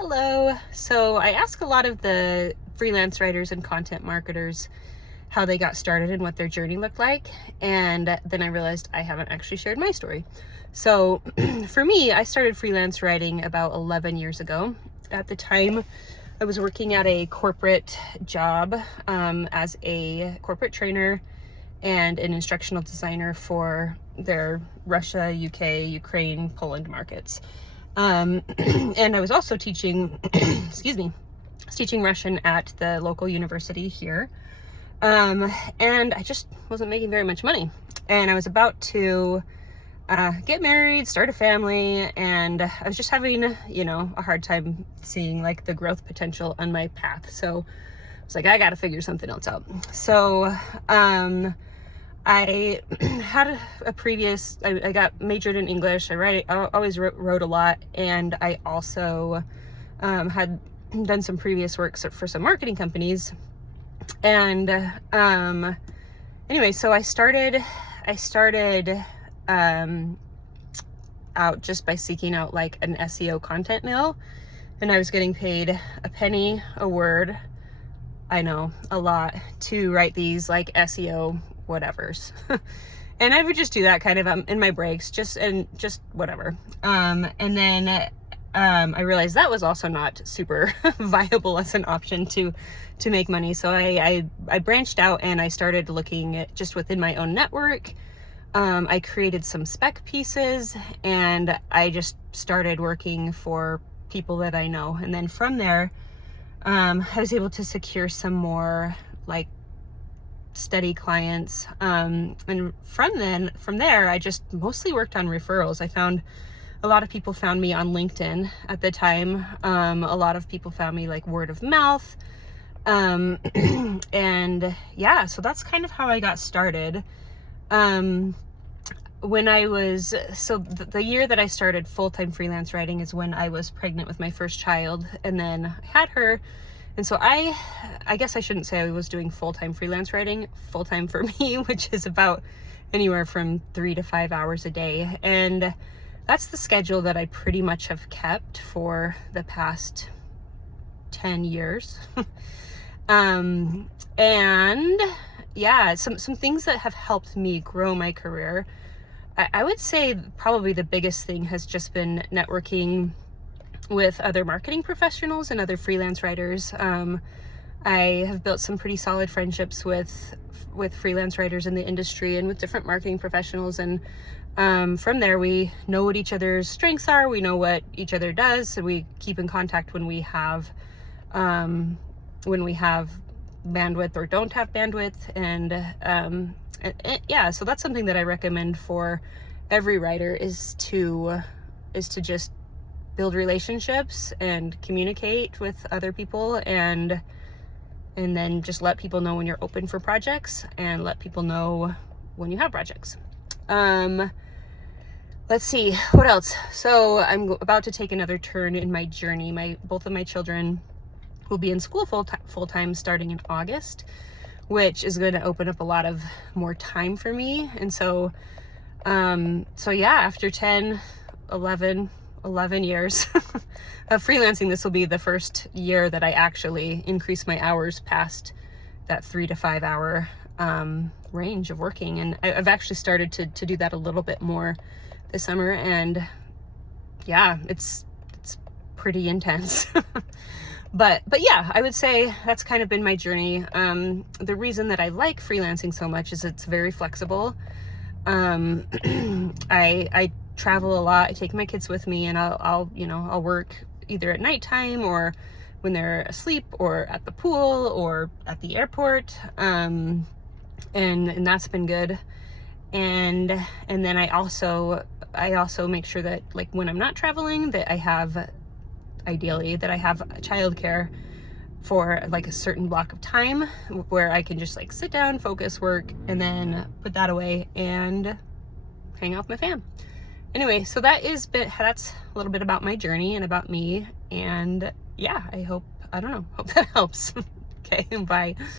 Hello. So I ask a lot of the freelance writers and content marketers how they got started and what their journey looked like. And then I realized I haven't actually shared my story. So for me, I started freelance writing about 11 years ago. At the time, I was working at a corporate job as a corporate trainer and an instructional designer for their Russia, UK, Ukraine, Poland markets. And I was also teaching, excuse me, I was teaching Russian at the local university here. And I just wasn't making very much money. And I was about to get married, start a family, and I was just having, a hard time seeing like the growth potential on my path. So I was like, I got to figure something else out. So, I had I got majored in English. I always wrote a lot. And I also had done some previous work for some marketing companies. And anyway, so I started out just by seeking out like an SEO content mill. And I was getting paid a penny a word. I know, a lot, to write these like SEO whatevers. And I would just do that kind of in my breaks, just whatever. And then I realized that was also not super viable as an option to make money. So I branched out and I started looking at just within my own network. I created some spec pieces and I just started working for people that I know. And then from there, I was able to secure some more like steady clients. And from there, I just mostly worked on referrals. I found a lot of people found me on LinkedIn at the time. A lot of people found me like word of mouth. And yeah, so that's kind of how I got started. When I was, the year that I started full-time freelance writing is when I was pregnant with my first child, and then I had her. And so I guess I shouldn't say I was doing full-time freelance writing, full-time for me, which is about anywhere from 3 to 5 hours a day. And that's the schedule that I pretty much have kept for the past 10 years. And yeah, some things that have helped me grow my career. I would say probably the biggest thing has just been networking with other marketing professionals and other freelance writers. I have built some pretty solid friendships with freelance writers in the industry and with different marketing professionals. And from there, we know what each other's strengths are. We know what each other does. So we keep in contact when we have bandwidth or don't have bandwidth. And yeah, so that's something that I recommend for every writer is to just build relationships and communicate with other people, and then just let people know when you're open for projects and let people know when you have projects. Let's see, what else? So I'm about to take another turn in my journey. Both of my children will be in school full-time starting in August, which is going to open up a lot of more time for me. And so yeah, after 11 years of freelancing, this will be the first year that I actually increase my hours past that 3 to 5 hour range of working. And I've actually started to do that a little bit more this summer. And yeah, it's pretty intense. But yeah, I would say that's kind of been my journey. The reason that I like freelancing so much is it's very flexible. I travel a lot. I take my kids with me, and I'll work either at nighttime or when they're asleep or at the pool or at the airport. And that's been good. And then I also make sure that like when I'm not traveling, that I have childcare for like a certain block of time where I can just like sit down, focus, work, and then put that away and hang out with my fam. Anyway, so that's a little bit about my journey and about me. And yeah, hope that helps. Okay, bye.